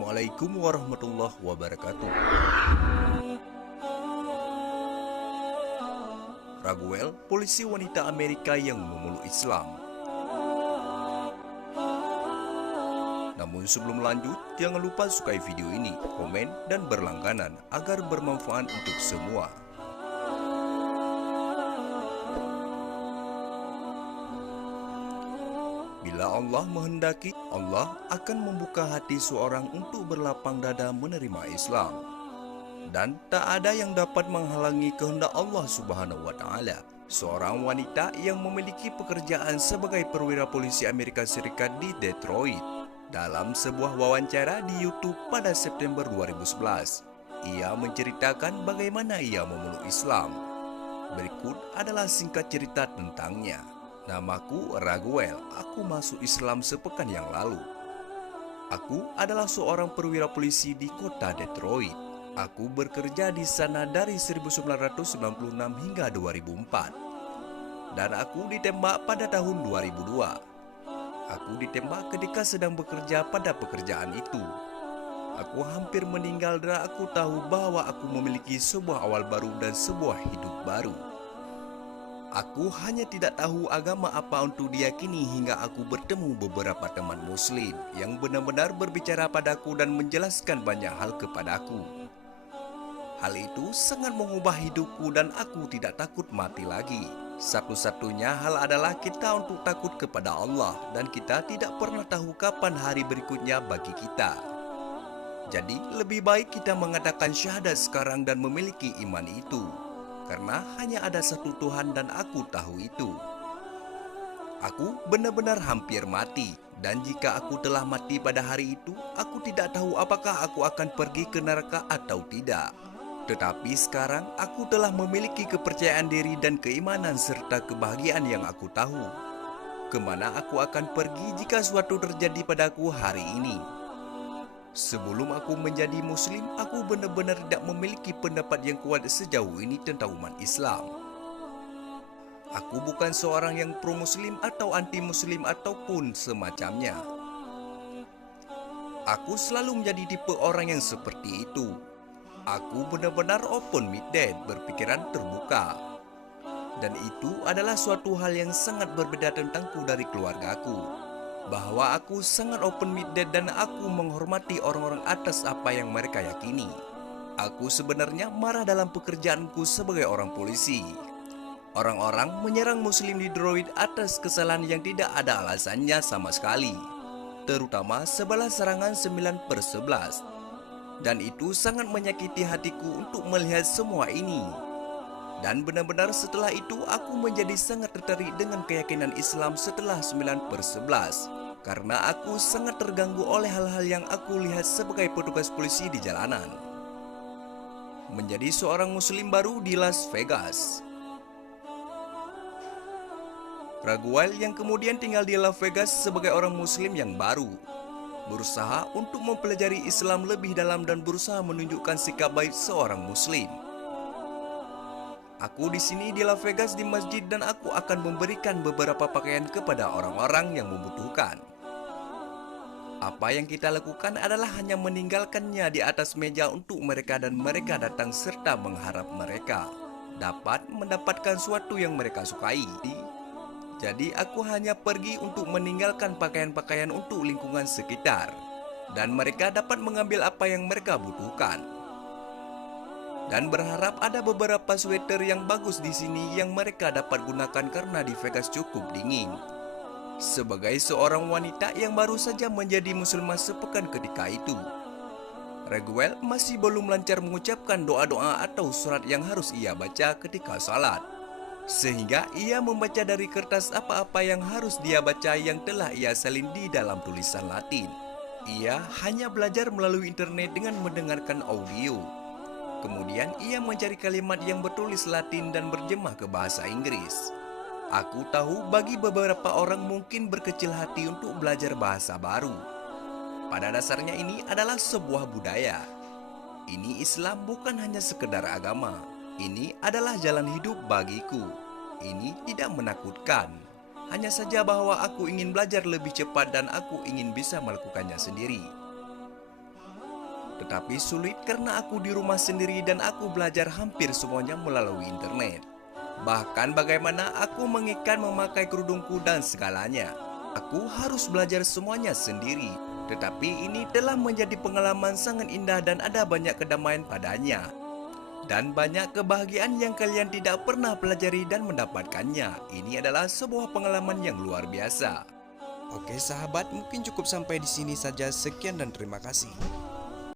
Assalamualaikum warahmatullahi wabarakatuh. Raguel, polisi wanita Amerika yang memeluk Islam. Namun sebelum lanjut, jangan lupa sukai video ini, komen, dan berlangganan agar bermanfaat untuk semua. Bila Allah menghendaki, Allah akan membuka hati seorang untuk berlapang dada menerima Islam. Dan tak ada yang dapat menghalangi kehendak Allah Subhanahu wa Ta'ala. Seorang wanita yang memiliki pekerjaan sebagai perwira polisi Amerika Serikat di Detroit. Dalam sebuah wawancara di YouTube pada September 2011, ia menceritakan bagaimana ia memeluk Islam. Berikut adalah singkat cerita tentangnya. Namaku Raguel, aku masuk Islam sepekan yang lalu. Aku adalah seorang perwira polisi di kota Detroit. Aku bekerja di sana dari 1996 hingga 2004. Dan aku ditembak pada tahun 2002. Aku ditembak ketika sedang bekerja pada pekerjaan itu. Aku hampir meninggal dan aku tahu bahwa aku memiliki sebuah awal baru dan sebuah hidup baru. Aku hanya tidak tahu agama apa untuk diyakini hingga aku bertemu beberapa teman muslim yang benar-benar berbicara padaku dan menjelaskan banyak hal kepadaku. Hal itu sangat mengubah hidupku dan aku tidak takut mati lagi. Satu-satunya hal adalah kita untuk takut kepada Allah dan kita tidak pernah tahu kapan hari berikutnya bagi kita. Jadi lebih baik kita mengatakan syahadat sekarang dan memiliki iman itu. Karena hanya ada satu Tuhan dan aku tahu itu. Aku benar-benar hampir mati. Dan jika aku telah mati pada hari itu, aku tidak tahu apakah aku akan pergi ke neraka atau tidak. Tetapi sekarang aku telah memiliki kepercayaan diri dan keimanan serta kebahagiaan yang aku tahu. Kemana aku akan pergi jika suatu terjadi padaku hari ini? Sebelum aku menjadi muslim, aku benar-benar tidak memiliki pendapat yang kuat sejauh ini tentang umat Islam. Aku bukan seorang yang pro-muslim atau anti-muslim ataupun semacamnya. Aku selalu menjadi tipe orang yang seperti itu. Aku benar-benar open-minded, berpikiran terbuka. Dan itu adalah suatu hal yang sangat berbeda tentangku dari keluargaku. Bahwa aku sangat open-minded dan aku menghormati orang-orang atas apa yang mereka yakini. Aku sebenarnya marah dalam pekerjaanku sebagai orang polisi. Orang-orang menyerang muslim di Detroit atas kesalahan yang tidak ada alasannya sama sekali. Terutama sebalas serangan 9/11. Dan itu sangat menyakiti hatiku untuk melihat semua ini. Dan benar-benar setelah itu aku menjadi sangat tertarik dengan keyakinan Islam setelah 9/11. Karena aku sangat terganggu oleh hal-hal yang aku lihat sebagai petugas polisi di jalanan. Menjadi seorang muslim baru di Las Vegas. Raguel yang kemudian tinggal di Las Vegas sebagai orang muslim yang baru, berusaha untuk mempelajari Islam lebih dalam dan berusaha menunjukkan sikap baik seorang muslim. Aku di sini di Las Vegas di masjid dan aku akan memberikan beberapa pakaian kepada orang-orang yang membutuhkan. Apa yang kita lakukan adalah hanya meninggalkannya di atas meja untuk mereka dan mereka datang serta mengharap mereka dapat mendapatkan sesuatu yang mereka sukai. Jadi aku hanya pergi untuk meninggalkan pakaian-pakaian untuk lingkungan sekitar dan mereka dapat mengambil apa yang mereka butuhkan. Dan berharap ada beberapa sweater yang bagus di sini yang mereka dapat gunakan karena di Vegas cukup dingin. Sebagai seorang wanita yang baru saja menjadi muslimah sepekan ketika itu, Raguel masih belum lancar mengucapkan doa-doa atau surat yang harus ia baca ketika salat. Sehingga ia membaca dari kertas apa-apa yang harus dia baca yang telah ia salin di dalam tulisan Latin. Ia hanya belajar melalui internet dengan mendengarkan audio. Kemudian ia mencari kalimat yang bertulis Latin dan berjemah ke bahasa Inggris. Aku tahu bagi beberapa orang mungkin berkecil hati untuk belajar bahasa baru. Pada dasarnya ini adalah sebuah budaya. Ini Islam bukan hanya sekedar agama. Ini adalah jalan hidup bagiku. Ini tidak menakutkan. Hanya saja bahwa aku ingin belajar lebih cepat dan aku ingin bisa melakukannya sendiri. Tetapi sulit karena aku di rumah sendiri dan aku belajar hampir semuanya melalui internet. Bahkan bagaimana aku mengikat, memakai kerudungku dan segalanya. Aku harus belajar semuanya sendiri. Tetapi ini telah menjadi pengalaman sangat indah dan ada banyak kedamaian padanya. Dan banyak kebahagiaan yang kalian tidak pernah pelajari dan mendapatkannya. Ini adalah sebuah pengalaman yang luar biasa. Oke sahabat, mungkin cukup sampai di sini saja. Sekian dan terima kasih.